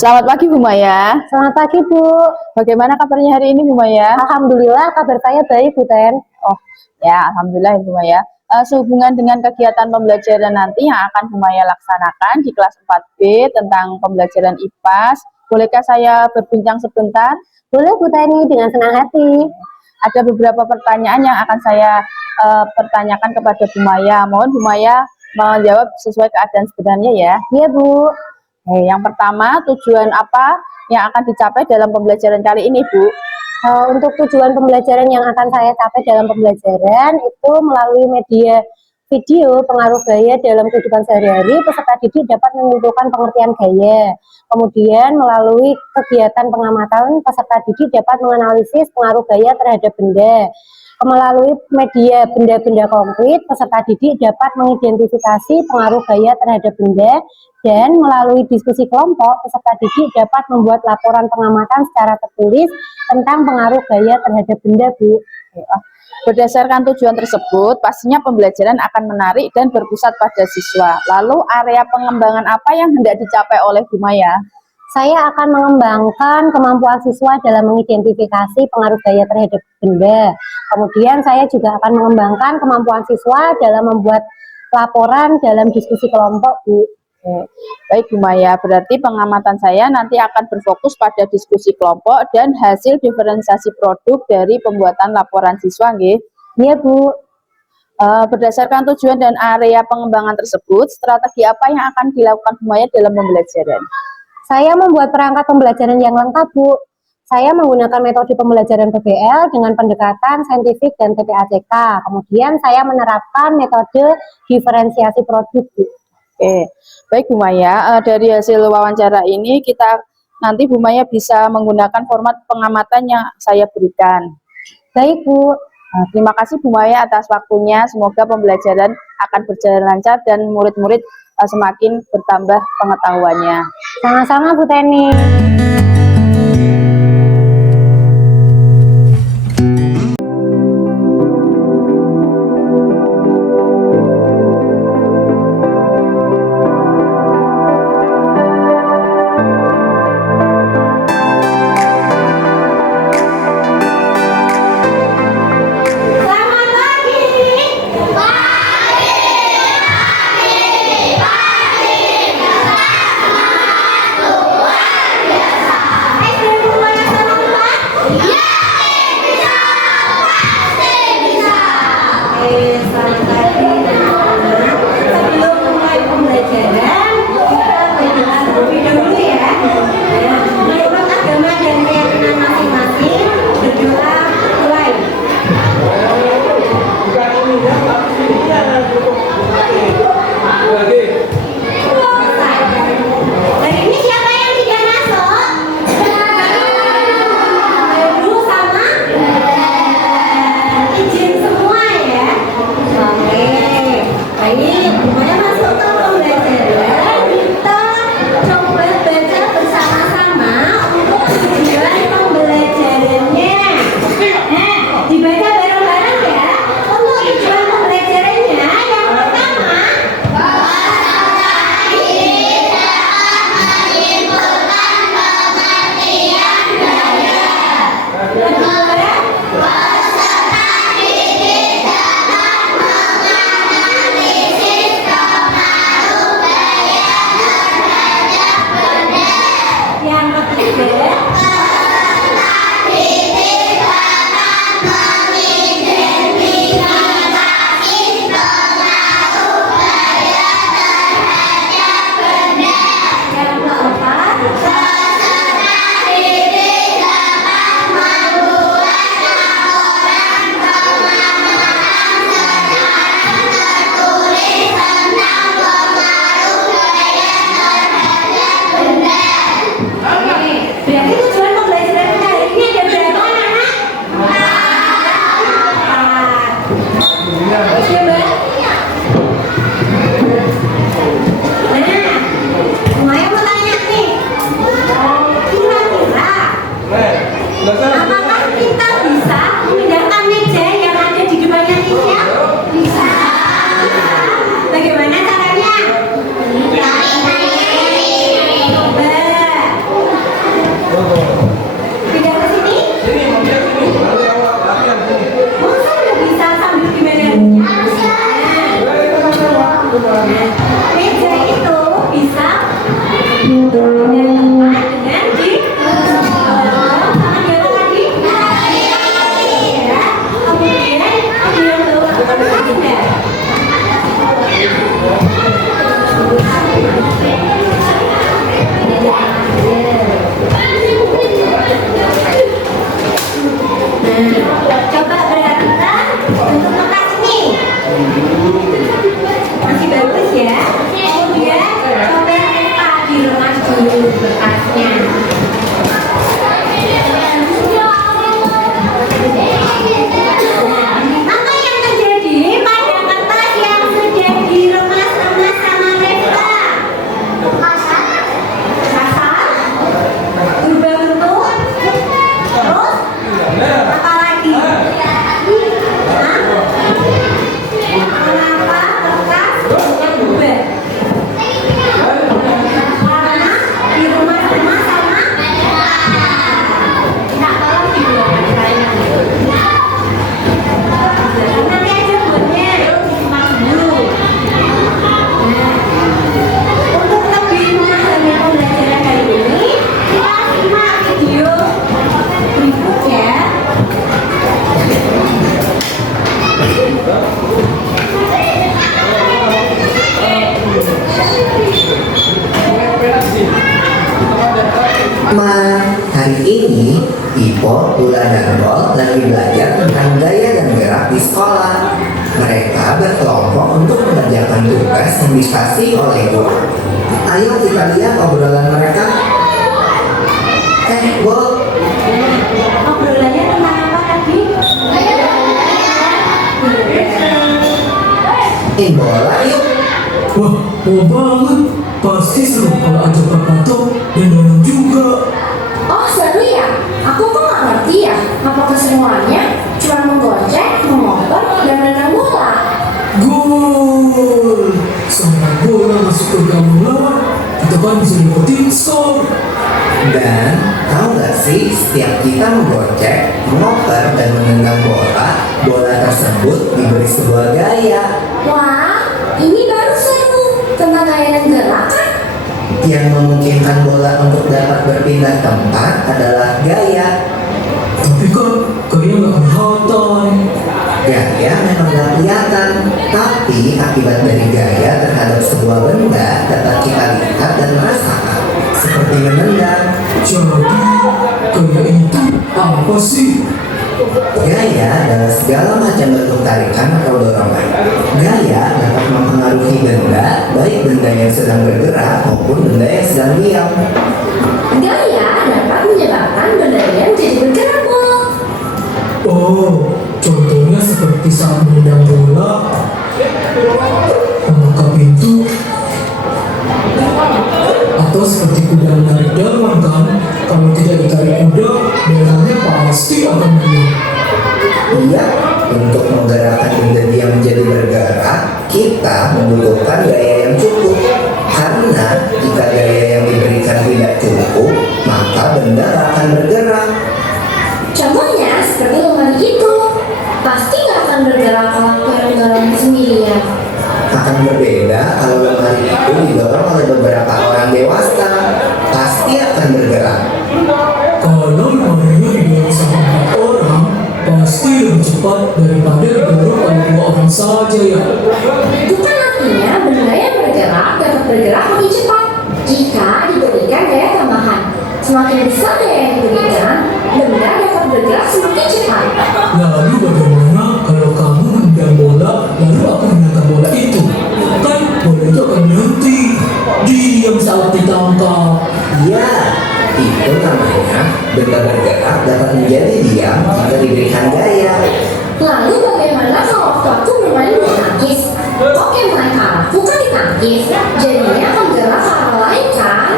Selamat pagi Bu Maya. Selamat pagi Bu. Bagaimana kabarnya hari ini Bu Maya? Alhamdulillah kabar saya baik Bu Ten. Oh ya, Alhamdulillah Bu Maya. Sehubungan dengan kegiatan pembelajaran nanti yang akan Bu Maya laksanakan di kelas 4B tentang pembelajaran IPAS, bolehkah saya berbincang sebentar? Boleh Bu Teni, dengan senang hati. Ada beberapa pertanyaan yang akan saya pertanyakan kepada Bu Maya. Mohon Bu Maya menjawab sesuai keadaan sebenarnya ya. Iya Bu. Yang pertama, tujuan apa yang akan dicapai dalam pembelajaran kali ini Bu? Untuk tujuan pembelajaran yang akan saya capai dalam pembelajaran itu melalui media video pengaruh gaya dalam kehidupan sehari-hari, peserta didik dapat menyimpulkan pengertian gaya. Kemudian melalui kegiatan pengamatan, peserta didik dapat menganalisis pengaruh gaya terhadap benda. Melalui media benda-benda konkret, peserta didik dapat mengidentifikasi pengaruh gaya terhadap benda, dan melalui diskusi kelompok, peserta didik dapat membuat laporan pengamatan secara tertulis tentang pengaruh gaya terhadap benda Bu. Berdasarkan tujuan tersebut, pastinya pembelajaran akan menarik dan berpusat pada siswa. Lalu area pengembangan apa yang hendak dicapai oleh Bu Maya? Saya akan mengembangkan kemampuan siswa dalam mengidentifikasi pengaruh gaya terhadap benda. Kemudian saya juga akan mengembangkan kemampuan siswa dalam membuat laporan dalam diskusi kelompok Bu. Baik Bu Maya, berarti pengamatan saya nanti akan berfokus pada diskusi kelompok dan hasil diferensiasi produk dari pembuatan laporan siswa, nggih? Iya Bu. Berdasarkan tujuan dan area pengembangan tersebut, strategi apa yang akan dilakukan Bu Maya dalam pembelajaran? Saya membuat perangkat pembelajaran yang lengkap Bu. Saya menggunakan metode pembelajaran PBL dengan pendekatan saintifik dan TPACK. Kemudian saya menerapkan metode diferensiasi produk Bu. Oke, baik Bu Maya, dari hasil wawancara ini nanti Bu Maya bisa menggunakan format pengamatan yang saya berikan. Baik Bu. Terima kasih Bu Maya atas waktunya. Semoga pembelajaran akan berjalan lancar dan murid-murid semakin bertambah pengetahuannya. Sama-sama Bu Teni. Ma, hari ini Ipo, Lula, dan Bol lagi belajar tentang gaya dan gerak di sekolah. Mereka berkelompok untuk mengerjakan tugas yang dikasih oleh guru. Ayo kita lihat obrolan mereka. Bol, Obrolannya tentang apa tadi? bola yuk. Wah, mau banget. Pasti seru kalau ajak Kakak Tok dan Danang juga. Oh seru ya? Aku kok nggak ngerti ya. Apakah semuanya cuma menggocek, memotor, dan menendang bola? Gol! Sampai bola masuk ke gawang lawan, kita kan bisa dapetin skor. Dan tahu gak sih, setiap kita menggocek, mengoper, dan menendang bola, bola tersebut diberi sebuah gaya Wah, ini baru seru. Tentang gaya dan gerak kan? yang memungkinkan bola untuk dapat berpindah tempat adalah gaya. Tapi kan gaya nggak kelihatan. Gaya memang gak kelihatan, tapi akibat dari gaya terhadap sebuah benda dapat kita lihat dan merasakan, seperti menendang. Jadi, gaya itu apa sih? Gaya adalah segala macam bentuk tarikan atau dorongan. Gaya dapat mempengaruhi benda, baik benda yang sedang bergerak maupun benda yang sedang diam. Gaya dapat menyebabkan bendanya menjadi bergerak, Bol. Oh, contohnya seperti saat menendang bola, membuka pintu, atau seperti kuda menarik daun kan? Kalau tidak ditarik kuda, darahnya pasti akan hilang. Iya, untuk menggerakkan benda diam menjadi bergerak, kita membutuhkan gaya yang cukup. Karena jika gaya yang diberikan tidak cukup, maka benda tak akan bergerak. Contohnya seperti lemari itu. Pasti nggak akan bergerak kalau aku yang mendorongnya sendirian. Akan berbeda kalau lemari itu didorong oleh beberapa orang dewasa, pasti akan bergerak. Kalau lemarinya didorong sama 4 orang, pasti lebih cepat daripada didorong oleh 2 orang saja ya. Bukan artinya benda yang bergerak dapat bergerak lebih cepat jika diberikan gaya tambahan. Semakin besar gaya yang diberikan, benda dapat bergerak semakin cepat. Lalu bagaimana kalau kamu menendang bola, lalu aku menangkap bola itu? Kan bola itu akan berhenti. Diam saat ditangkap. Ya, itu namanya benda bergerak dapat menjadi diam jika diberikan gaya. Lalu bagaimana kalau waktu aku bermain bulu tangkis? Kok yang main arahku kan di tangkis, jadinya akan gerak ke arah lain kan?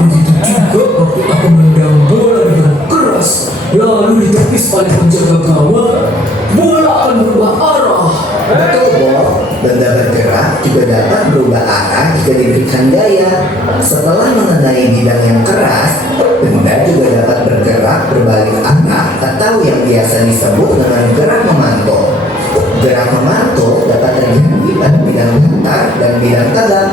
Begitu juga waktu aku menendang bola dengan keras, lalu ditepis oleh penjaga gawang, bola akan berubah arah. Betul, Bol. Benda bergerak juga dapat berubah arah jika diberikan gaya. Setelah mengenai bidang yang keras, benda juga dapat bergerak berbalik arah atau yang biasa disebut dengan gerak memantul. Gerak memantul dapat terjadi pada bidang datar dan bidang tegak.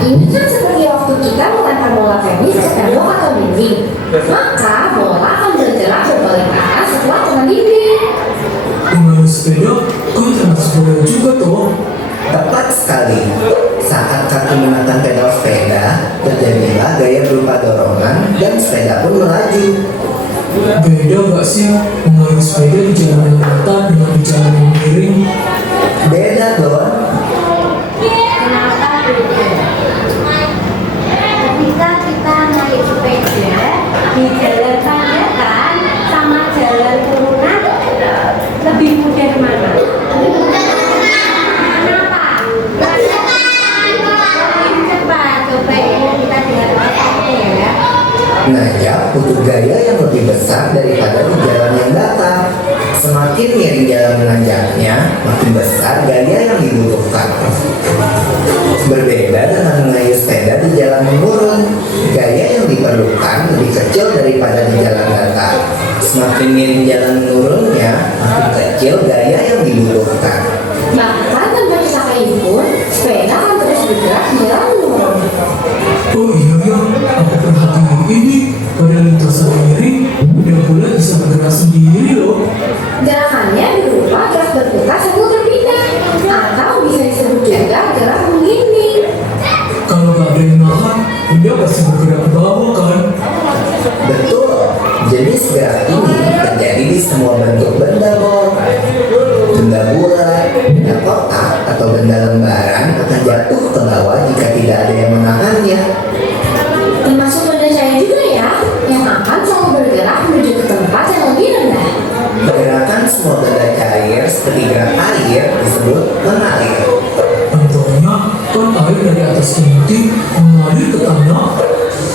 Ini kan seperti waktu kita melempar bola tenis ke tembok atau dinding. Maka bola akan bergerak berbalik arah setelah kena dinding. Dengan sepeda, kan termasuk bola juga toh. Tepat sekali. Saat kaki menekan pedal sepeda, terjadilah gaya berupa dorongan dan sepeda pun melaju. Beda gak sih mengayuh sepeda di jalan yang rata dengan di jalan yang miring? Beda, Don. Kenapa beda? Ketika kita naik sepeda di jalan tanjakan sama jalan turunan, lebih mudah mana? Kenapa? Lebih cepat supaya kita dengan sepeda ya. Ngajak butuh gaya yang lebih besar daripada di jalan yang datar. Semakin miring jalan menanjaknya, makin besar gaya yang dibutuhkan. Berbeda dengan mengayuh sepeda di jalan menurun, gaya yang diperlukan lebih kecil daripada di jalan datar. Semakin miring jalan menurunnya, makin kecil gaya yang dibutuhkan. Bahkan tanpa kita kayu pun, sepeda akan terus bergerak di jalan menurun. Oh iya ya, aku perhatiin ini pada lintasan miring, udah bola bisa bergerak sendiri loh. Gerakannya berupa gerak berputar sambil berpindah, atau bisa disebut juga gerak menggelinding. Kalau gak ada yang nahan, dia pasti bergerak ke bawah kan? semua bentuk benda Bob. Benda bulat, benda kotak, atau benda lembaran akan jatuh ke bawah jika tidak ada yang menahannya. Termasuk benda cair juga ya, yang akan selalu bergerak menuju ke tempat yang lebih rendah. Pergerakan semua benda cair seperti gerak air disebut mengalir. Contohnya, kan air dari atas inti mengalir ke tanah,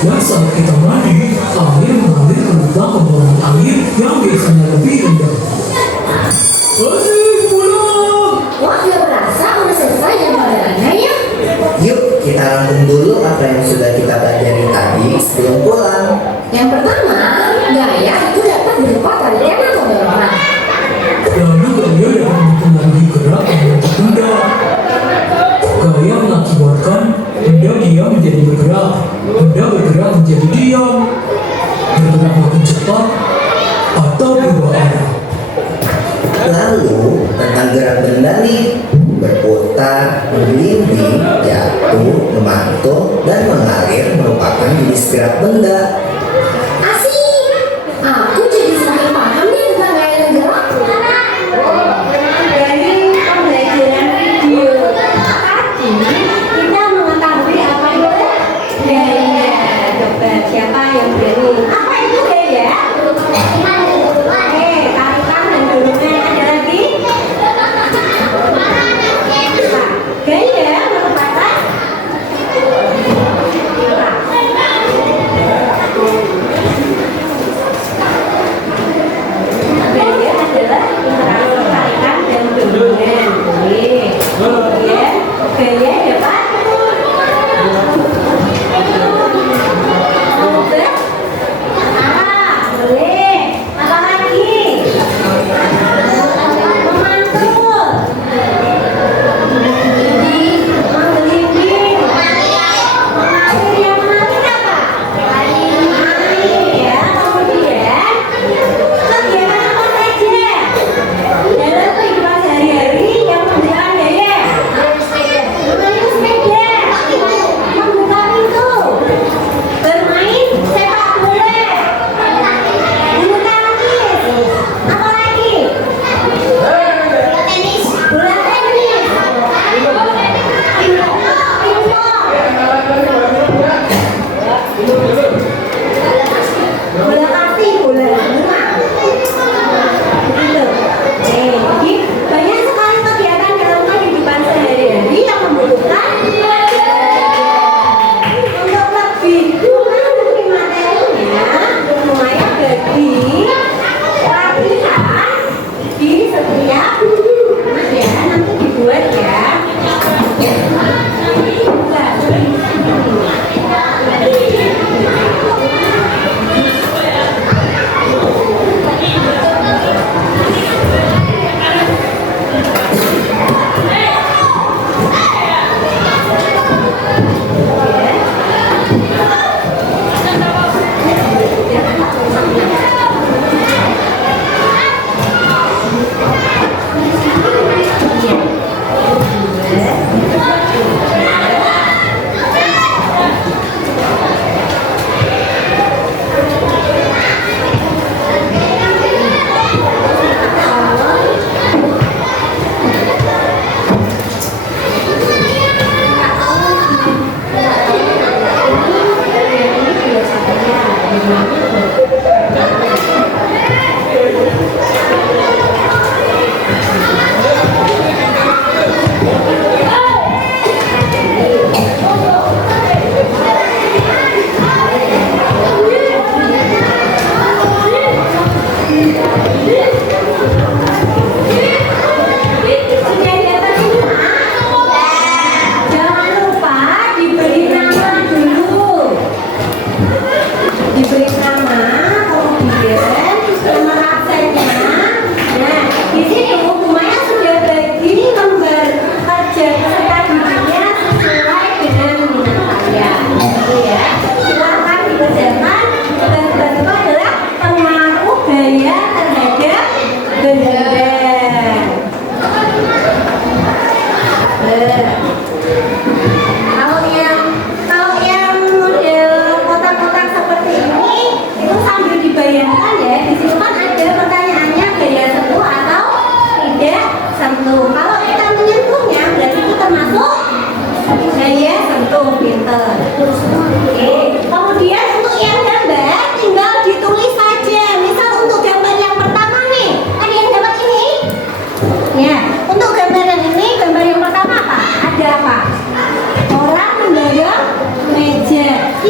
dan saat kita mandi, air mengalir ke lubang pembuangan air yang biasanya lebih rendah. Asik pulang! Wah, gak berasa udah selesai jam pelajarannya ya. Yuk kita rangkum dulu apa yang sudah kita pelajari tadi sebelum pulang. Yang pertama, gaya itu dapat berupa tarikan atau dorongan. Lalu gaya dapat mempengaruhi gerak yang tertunda. Gaya mengakibatkan benda diam menjadi bergerak, benda bergerak menjadi diam, bergerak makin cepat, atau berubah arah. Lalu tentang gerak benda nih, berputar, bergelinding, jatuh, memantul, dan mengalir merupakan jenis gerak benda. Asik! Aku jadi semakin paham nih tentang gaya dan gerak. Dari pembelajaran video tadi, kita mengetahui apa itu gaya. Coba siapa yang berani? Apa itu gaya? Tarikan dan dorongan. Ada lagi? Gaya merupakan gaya adalah interaksi tarikan dan dorongan. Kemudian gaya dapat mengubah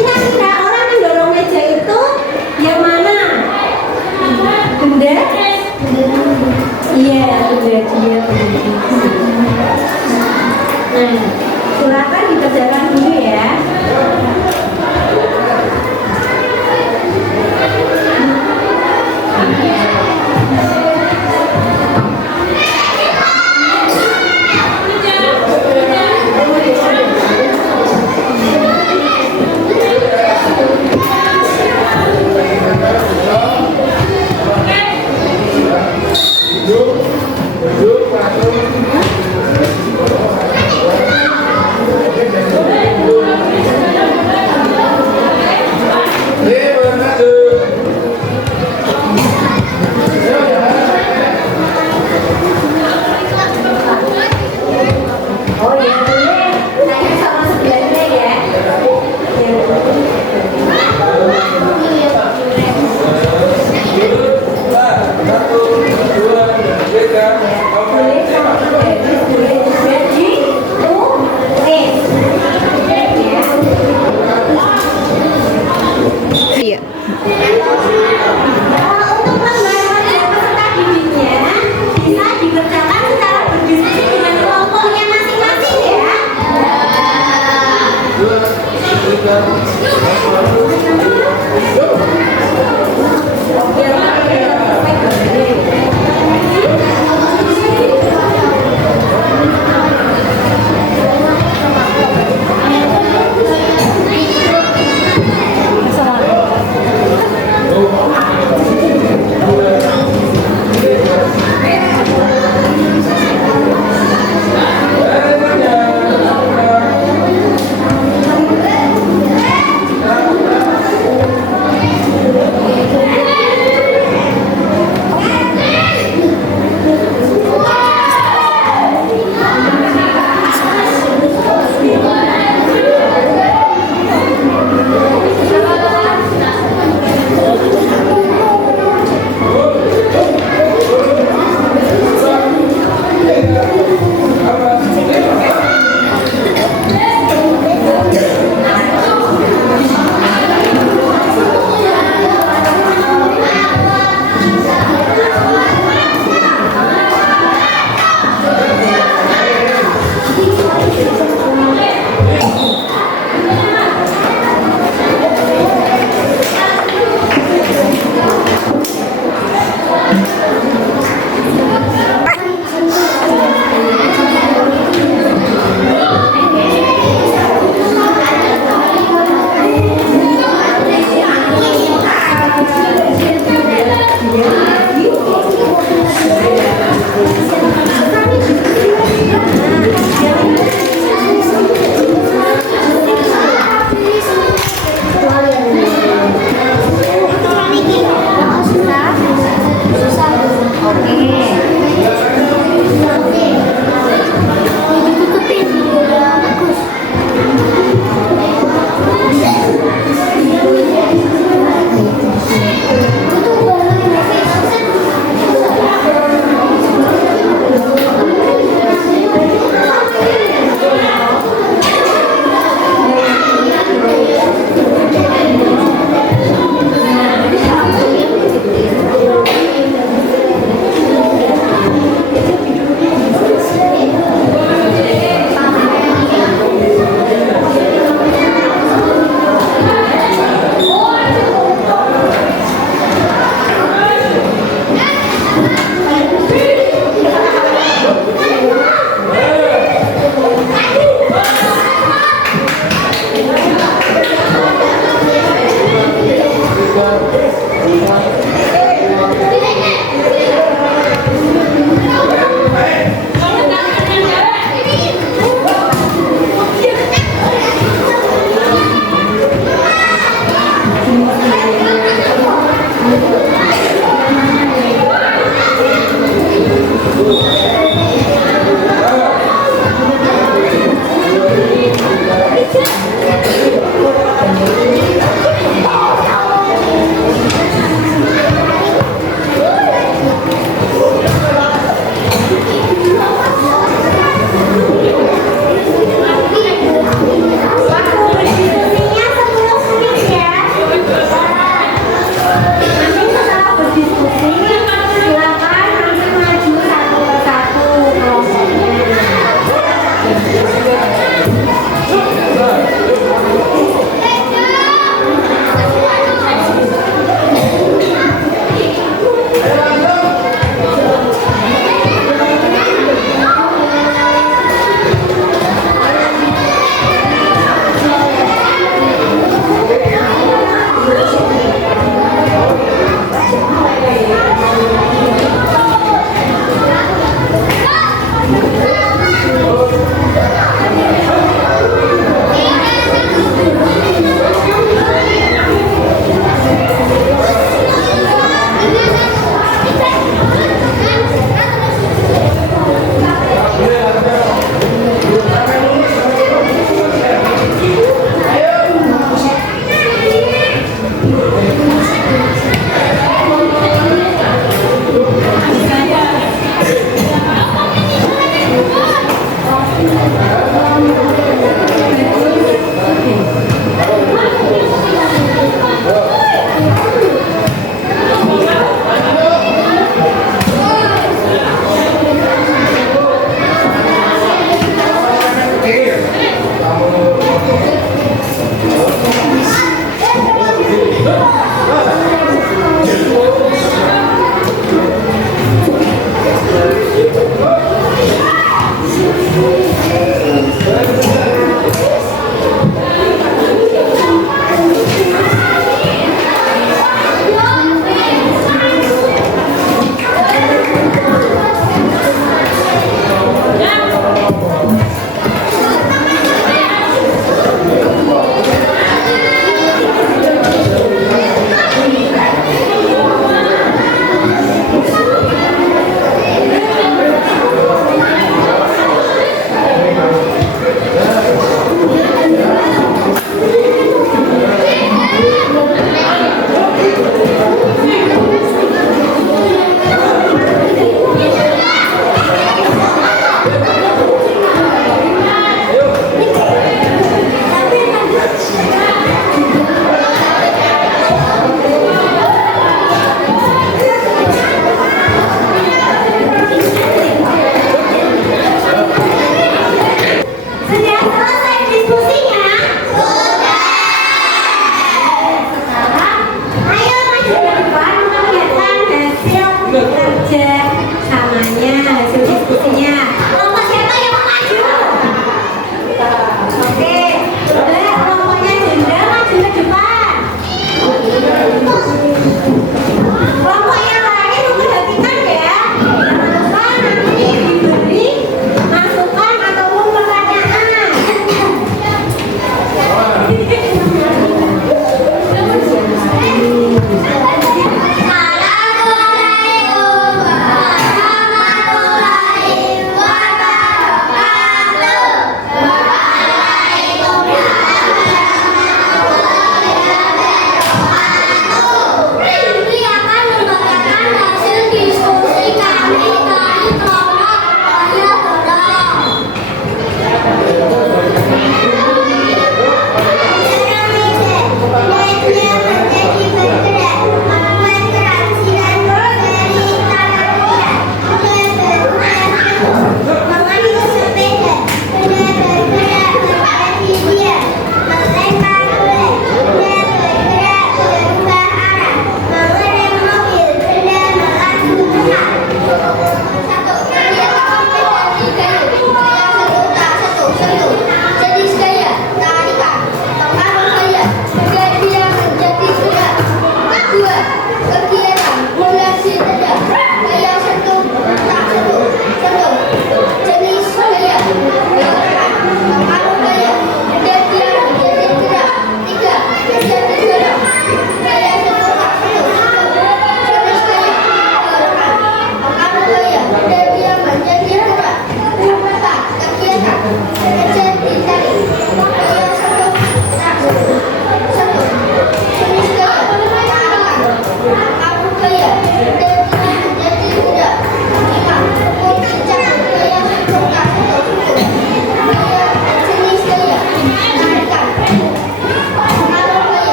Kira-kira orang yang dorong meja itu yang mana? Benda? Iya, benda dia. Nah, silakan dikerjakan dulu ya. Oh iya, boleh. Nanya sama sebelahnya ya. Boleh sama sebelahnya, boleh juga ditulis. Ya. Untuk pembahasan dan peserta didiknya bisa dikerjakan secara berdiskusi dengan kelompoknya masing-masing ya.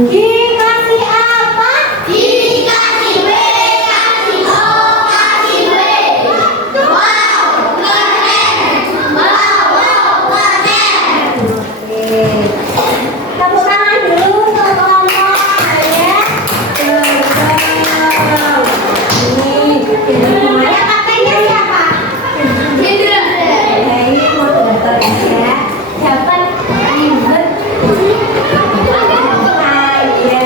Dikasih apa? Dikasih B, kasih O, kasih W. Wow, keren. Wow, keren. Tepuk tangan dulu untuk kelompok ya. Ini semuanya kakaknya siapa? Indra. Baik, mau daftar ya. Dapat ribet. Iya.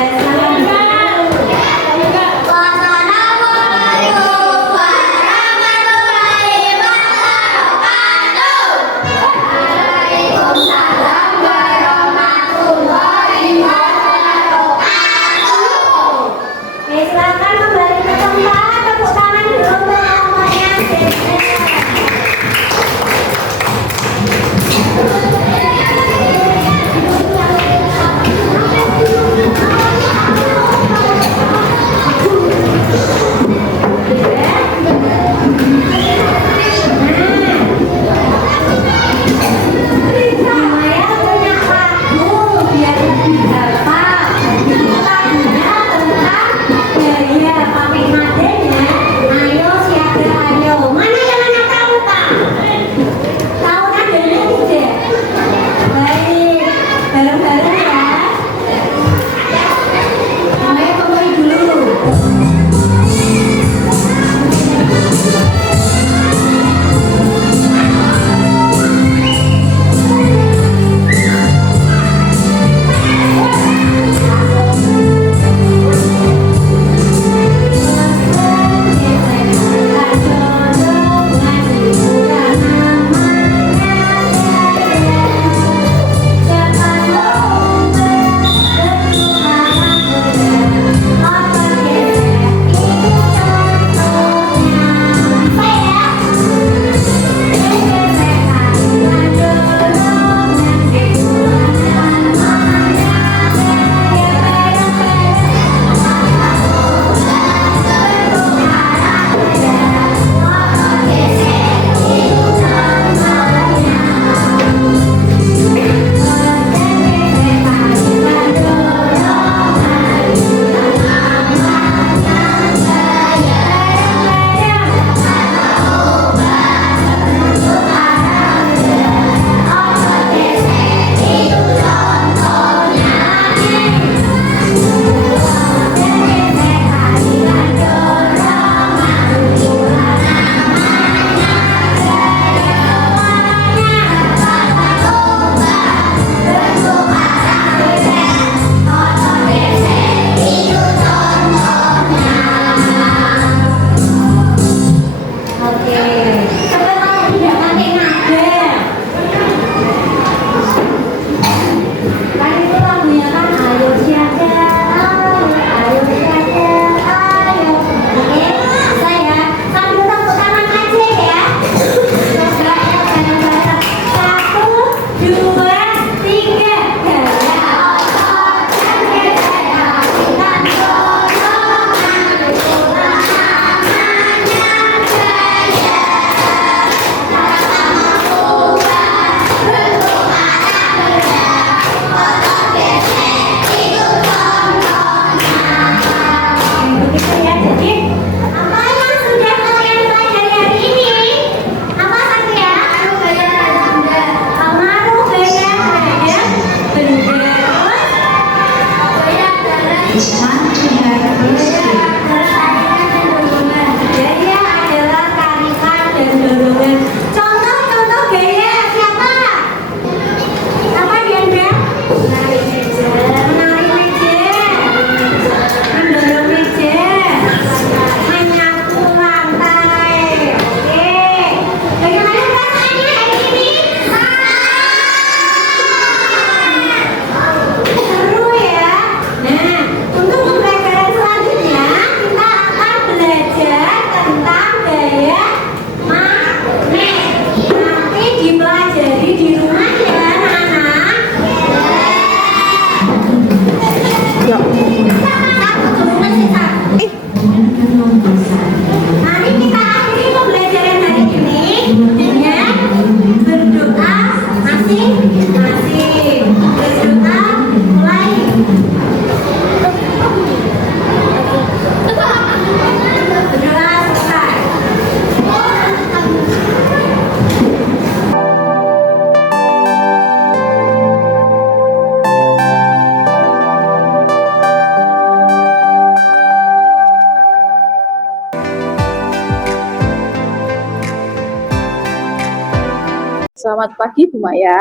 Selamat pagi Bu Maya.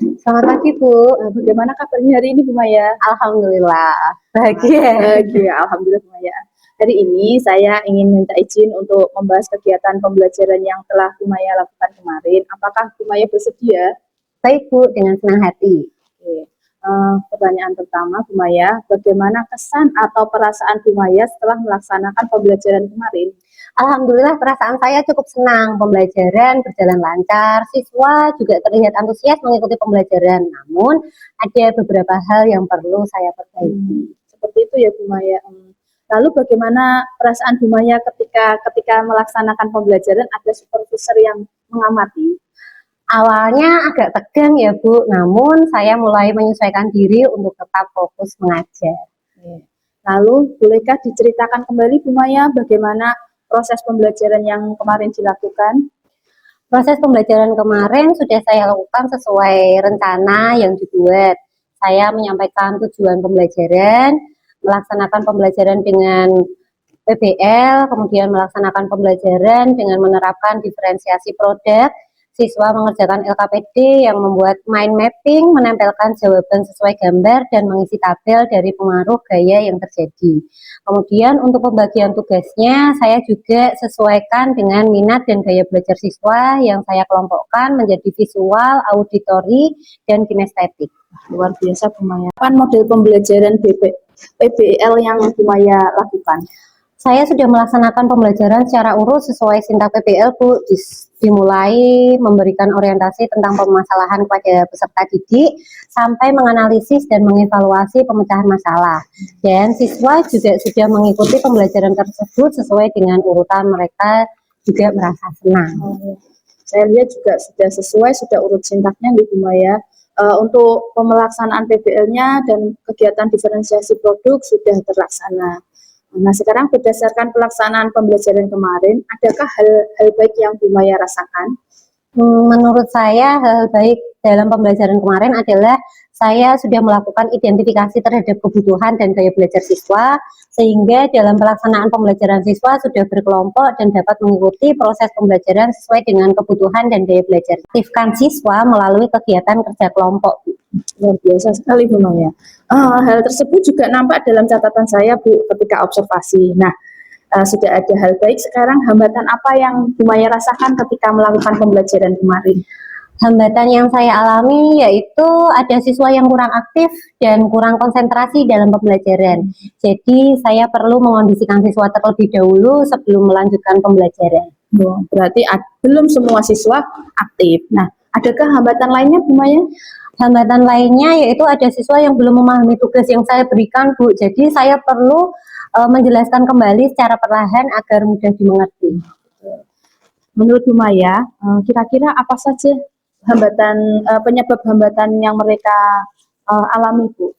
Selamat pagi Bu. Bagaimana kabarnya hari ini Bu Maya? Alhamdulillah bahagia. Bahagia, alhamdulillah Bu Maya. Hari ini saya ingin minta izin untuk membahas kegiatan pembelajaran yang telah Bu Maya lakukan kemarin. Apakah Bu Maya bersedia? Baik Bu, dengan senang hati. Oke. Pertanyaan pertama Bu Maya, bagaimana kesan atau perasaan Bu Maya setelah melaksanakan pembelajaran kemarin? Alhamdulillah perasaan saya cukup senang, pembelajaran berjalan lancar, siswa juga terlihat antusias mengikuti pembelajaran. Namun ada beberapa hal yang perlu saya perbaiki. Seperti itu ya Bu Maya. Lalu bagaimana perasaan Bu Maya ketika melaksanakan pembelajaran, ada supervisor yang mengamati? Awalnya agak tegang ya Bu, namun saya mulai menyesuaikan diri untuk tetap fokus mengajar. Lalu bolehkah diceritakan kembali Bu Maya bagaimana proses pembelajaran yang kemarin dilakukan? Proses pembelajaran kemarin sudah saya lakukan sesuai rencana yang dibuat. Saya menyampaikan tujuan pembelajaran, melaksanakan pembelajaran dengan PBL, kemudian melaksanakan pembelajaran dengan menerapkan diferensiasi produk. Siswa mengerjakan LKPD yang membuat mind mapping, menempelkan jawaban sesuai gambar, dan mengisi tabel dari pengaruh gaya yang terjadi. Kemudian untuk pembagian tugasnya, saya juga sesuaikan dengan minat dan gaya belajar siswa yang saya kelompokkan menjadi visual, auditori, dan kinestetik. Luar biasa Bu Maya. Apa model pembelajaran PBL yang Bu Maya lakukan? Saya sudah melaksanakan pembelajaran secara urut sesuai sintak PBL Bu, dimulai memberikan orientasi tentang permasalahan kepada peserta didik sampai menganalisis dan mengevaluasi pemecahan masalah. Dan siswa juga sudah mengikuti pembelajaran tersebut sesuai dengan urutan, mereka juga merasa senang. Saya lihat juga sudah urut sintaknya di Bu Maya. Untuk pemelaksanaan PBL-nya dan kegiatan diferensiasi produk sudah terlaksana. Nah, sekarang berdasarkan pelaksanaan pembelajaran kemarin, adakah hal baik yang Bu Maya rasakan? Menurut saya hal baik dalam pembelajaran kemarin adalah saya sudah melakukan identifikasi terhadap kebutuhan dan gaya belajar siswa, sehingga dalam pelaksanaan pembelajaran siswa sudah berkelompok dan dapat mengikuti proses pembelajaran sesuai dengan kebutuhan dan gaya belajar. Aktifkan siswa melalui kegiatan kerja kelompok. Luar biasa sekali Bu Maya. Hal tersebut juga nampak dalam catatan saya Bu ketika observasi. Nah, sudah ada hal baik, sekarang hambatan apa yang Bu Maya rasakan ketika melakukan pembelajaran kemarin? Hambatan yang saya alami yaitu ada siswa yang kurang aktif dan kurang konsentrasi dalam pembelajaran. Jadi saya perlu mengondisikan siswa terlebih dahulu sebelum melanjutkan pembelajaran. Berarti belum semua siswa aktif. Nah, adakah hambatan lainnya Bu Maya? Hambatan lainnya yaitu ada siswa yang belum memahami tugas yang saya berikan Bu. Jadi saya perlu menjelaskan kembali secara perlahan agar mudah dimengerti. Menurut Bu Maya, kira-kira apa saja penyebab hambatan yang mereka alami Bu?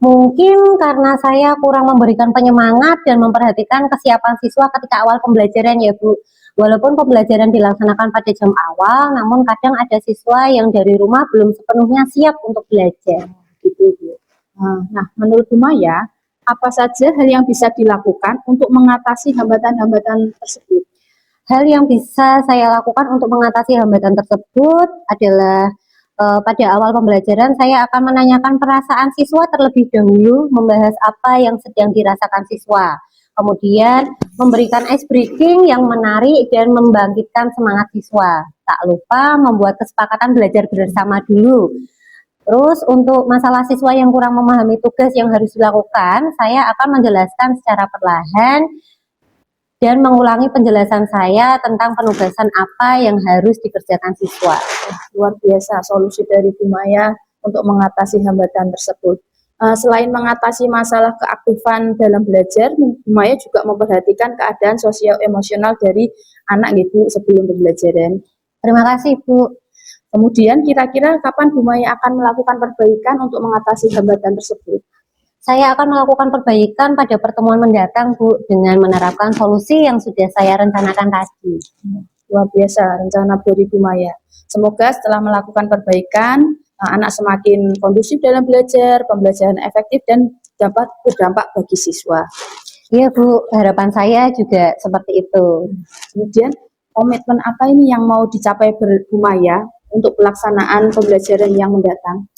Mungkin karena saya kurang memberikan penyemangat dan memperhatikan kesiapan siswa ketika awal pembelajaran ya Bu. Walaupun pembelajaran dilaksanakan pada jam awal, namun kadang ada siswa yang dari rumah belum sepenuhnya siap untuk belajar. Gitu Bu. Nah, menurut Bu Maya, apa saja hal yang bisa dilakukan untuk mengatasi hambatan-hambatan tersebut? Hal yang bisa saya lakukan untuk mengatasi hambatan tersebut adalah pada awal pembelajaran saya akan menanyakan perasaan siswa terlebih dahulu, membahas apa yang sedang dirasakan siswa. Kemudian memberikan ice breaking yang menarik dan membangkitkan semangat siswa. Tak lupa membuat kesepakatan belajar bersama dulu. Terus untuk masalah siswa yang kurang memahami tugas yang harus dilakukan, saya akan menjelaskan secara perlahan dan mengulangi penjelasan saya tentang penugasan apa yang harus dikerjakan siswa. Luar biasa solusi dari Bu Maya untuk mengatasi hambatan tersebut. Selain mengatasi masalah keaktifan dalam belajar, Bu Maya juga memperhatikan keadaan sosio-emosional dari anak gitu sebelum pembelajaran. Terima kasih Bu. Kemudian kira-kira kapan Bu Maya akan melakukan perbaikan untuk mengatasi hambatan tersebut? Saya akan melakukan perbaikan pada pertemuan mendatang Bu, dengan menerapkan solusi yang sudah saya rencanakan tadi. Luar biasa rencana dari Bu Maya. Semoga setelah melakukan perbaikan, anak semakin kondusif dalam belajar, pembelajaran efektif dan dapat berdampak bagi siswa. Iya Bu, harapan saya juga seperti itu. Kemudian komitmen apa ini yang mau dicapai Bu Maya untuk pelaksanaan pembelajaran yang mendatang?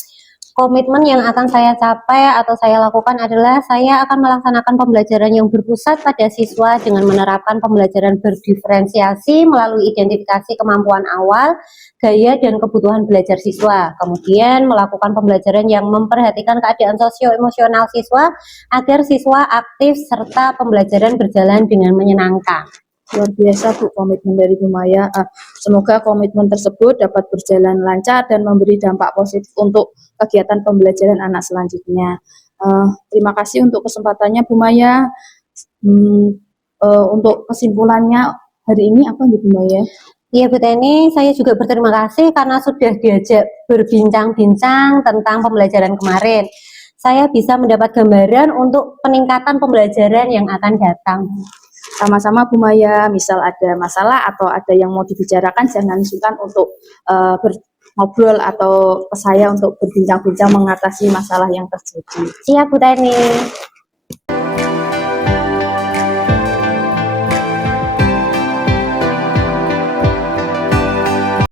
Komitmen yang akan saya capai atau saya lakukan adalah saya akan melaksanakan pembelajaran yang berpusat pada siswa dengan menerapkan pembelajaran berdiferensiasi melalui identifikasi kemampuan awal, gaya, dan kebutuhan belajar siswa. Kemudian melakukan pembelajaran yang memperhatikan keadaan sosio-emosional siswa agar siswa aktif serta pembelajaran berjalan dengan menyenangkan. Luar biasa Bu komitmen dari Bu Maya. Semoga komitmen tersebut dapat berjalan lancar dan memberi dampak positif untuk kegiatan pembelajaran anak selanjutnya. Terima kasih untuk kesempatannya Bu Maya. Untuk kesimpulannya hari ini apa nih Bu Maya? Iya Bu Teni, saya juga berterima kasih karena sudah diajak berbincang-bincang tentang pembelajaran kemarin. Saya bisa mendapat gambaran untuk peningkatan pembelajaran yang akan datang. Sama-sama Bu Maya, misal ada masalah atau ada yang mau dibicarakan, jangan sungkan untuk ngobrol atau ke saya untuk berbincang-bincang mengatasi masalah yang terjadi. Siap Bu Teni.